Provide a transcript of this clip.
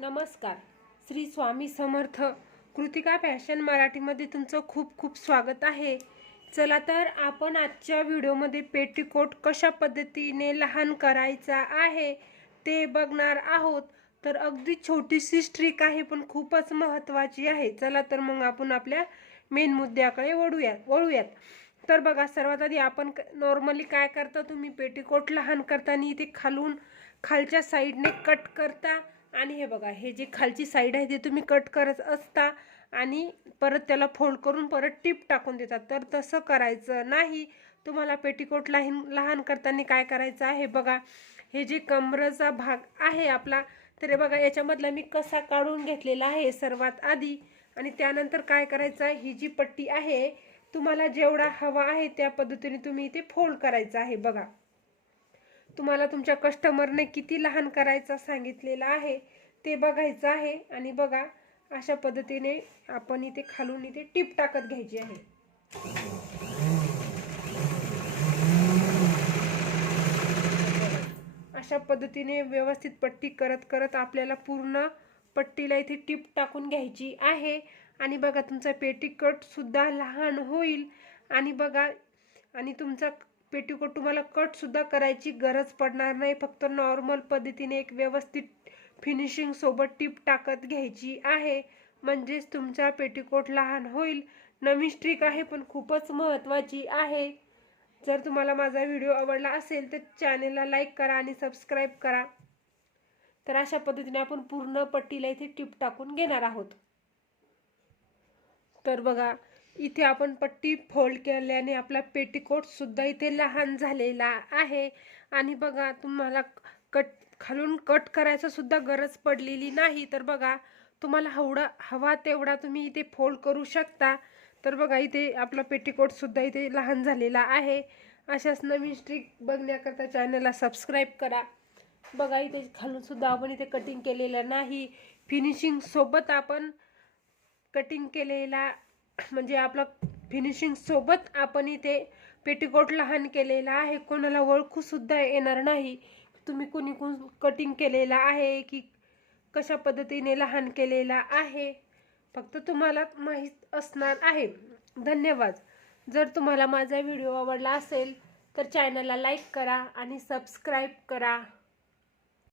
नमस्कार. श्री स्वामी समर्थ कृतिका फॅशन मराठीमध्ये तुमचं खूप खूप स्वागत आहे. चला तर आपण आजच्या व्हिडिओमध्ये पेटीकोट कशा पद्धतीने लहान करायचा आहे ते बघणार आहोत. तर अगदी छोटीशी स्ट्रीक आहे पण खूपच महत्त्वाची आहे. चला तर मग आपण आपल्या मेन मुद्द्याकडे वळूयात वळूयात. तर बघा सर्वात आधी आपण नॉर्मली काय करता तुम्ही? पेटीकोट लहान करताना इथे खालून खालच्या साईडने कट करता. आणि हे बघा हे जे खालची साईड आहे ते तुम्ही कट करत असता आणि परत त्याला फोल्ड करून परत टीप टाकून देतात तर तसं करायचं नाही. तुम्हाला पेटीकोट लाहीन लहान करताना काय करायचं आहे बघा. हे जे कमरेचा भाग आहे आपला तर हे बघा याच्यामधला मी कसा काढून घेतलेला आहे सर्वात आधी. आणि त्यानंतर काय करायचं आहे ही जी पट्टी आहे तुम्हाला जेवढा हवा आहे त्या पद्धतीने तुम्ही इथे फोल्ड करायचं आहे बघा. तुम्हाला तुमच्या कस्टमरने किती लहान करायचा सांगितलेलं आहे ते बघायचं आहे आणि बघा अशा पद्धतीने आपण इथे खालून इथे टीप टाकत घ्यायची आहे. अशा पद्धतीने व्यवस्थित पट्टी करत करत आपल्याला पूर्ण पट्टीला इथे टीप टाकून घ्यायची आहे. आणि बघा तुमचा पेटीकटसुद्धा लहान होईल. आणि बघा आणि तुमचा पेटीकोट तुम्हाला कटसुद्धा करायची गरज पडणार नाही. फक्त नॉर्मल पद्धतीने एक व्यवस्थित फिनिशिंग सोबत टीप टाकत घ्यायची आहे. म्हणजेच तुमचा पेटीकोट लहान होईल. नवीन स्ट्रिक आहे पण खूपच महत्त्वाची आहे. जर तुम्हाला माझा व्हिडिओ आवडला असेल तर चॅनेलला लाईक करा आणि सबस्क्राईब करा. तर अशा पद्धतीने आपण पूर्ण पट्टीला इथे टीप टाकून घेणार आहोत. तर बघा इथे आपण पट्टी फोल्ड केल्याने आपला पेटीकोटसुद्धा इथे लहान झालेला आहे. आणि बघा तुम्हाला कट खालून कट करायचं सुद्धा गरज पडलेली नाही. तर बघा तुम्हाला हवडा हवा तेवढा तुम्ही इथे फोल्ड करू शकता. तर बघा इथे आपला पेटीकोटसुद्धा इथे लहान झालेला आहे. अशाच नवीन स्ट्रिक बघण्याकरता चॅनलला सबस्क्राईब करा. बघा इथे खालूनसुद्धा आपण इथे कटिंग केलेलं नाही. फिनिशिंगसोबत आपण कटिंग केलेला म्हणजे आपला फिनिशिंग सोबत आपण इथे पेटीकोट लहान केलेला आहे. कोणाला ओळखूसुद्धा येणार नाही. तुम्ही कोणी कोण कटिंग केलेला आहे की कशा पद्धतीने लहान केलेला आहे? फक्त तुम्हाला माहीत असणार आहे. धन्यवाद. जर तुम्हाला माझा व्हिडिओ आवडला असेल तर चॅनलला लाईक करा आणि सबस्क्राईब करा.